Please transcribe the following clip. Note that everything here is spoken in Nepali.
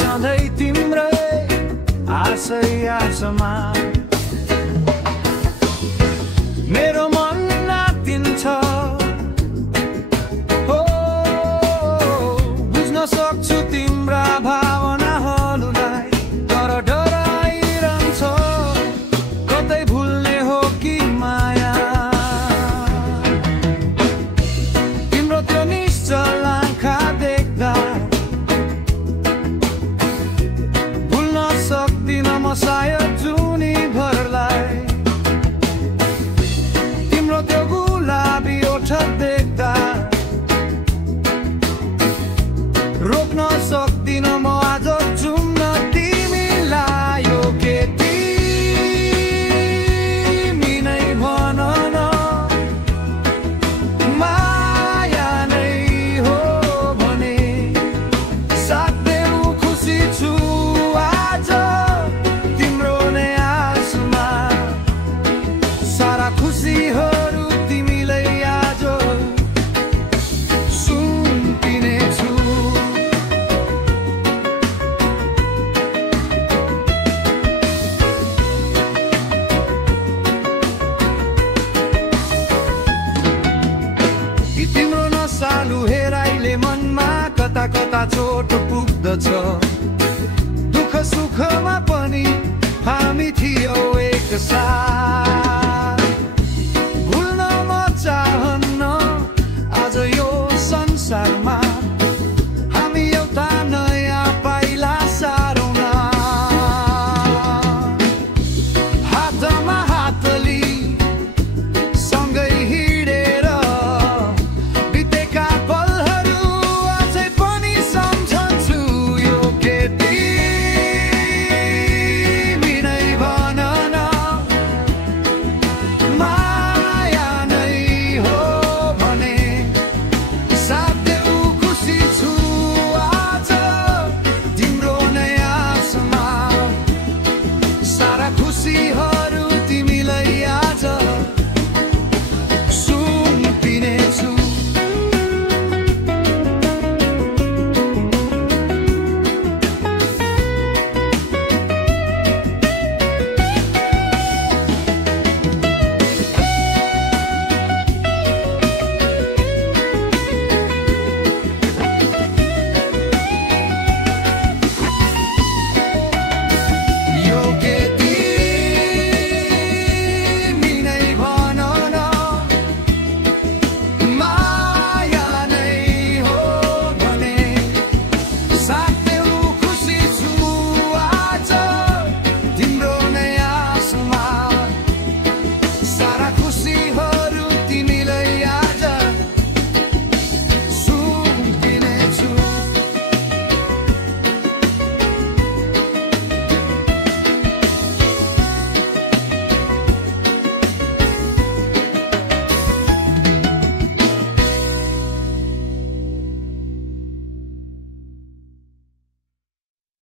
सधैँ तिम्रै आशै आशमा मेरो मन नातिन्छ हो बुझ्न सक्छु तिम्रा भावनाहरूलाई तर डराइरहन्छ कतै भुल्ने हो कि माया तिम्रो त्यो निश्चल आँखा देख्दा भुल्न सक्दिन म सायद जुनीभरलाई तिम्रो त्यो गुलाबी ओठ देख्दा रोक्न सक्दिन म आज चुम्न तिमीलाई यो के तिमी नै भन न माया नै हो भने साथ देऊ खुसी छु आज तिम्रो नै आशमा सारा खुसीहरू तिमीलाई आज सुम्पिनेछु तिम्रो नसालु हेराइले मनमा कता कता चोट पुग्दछ दुःख सुखमा पनि हामी थियौ एक साथ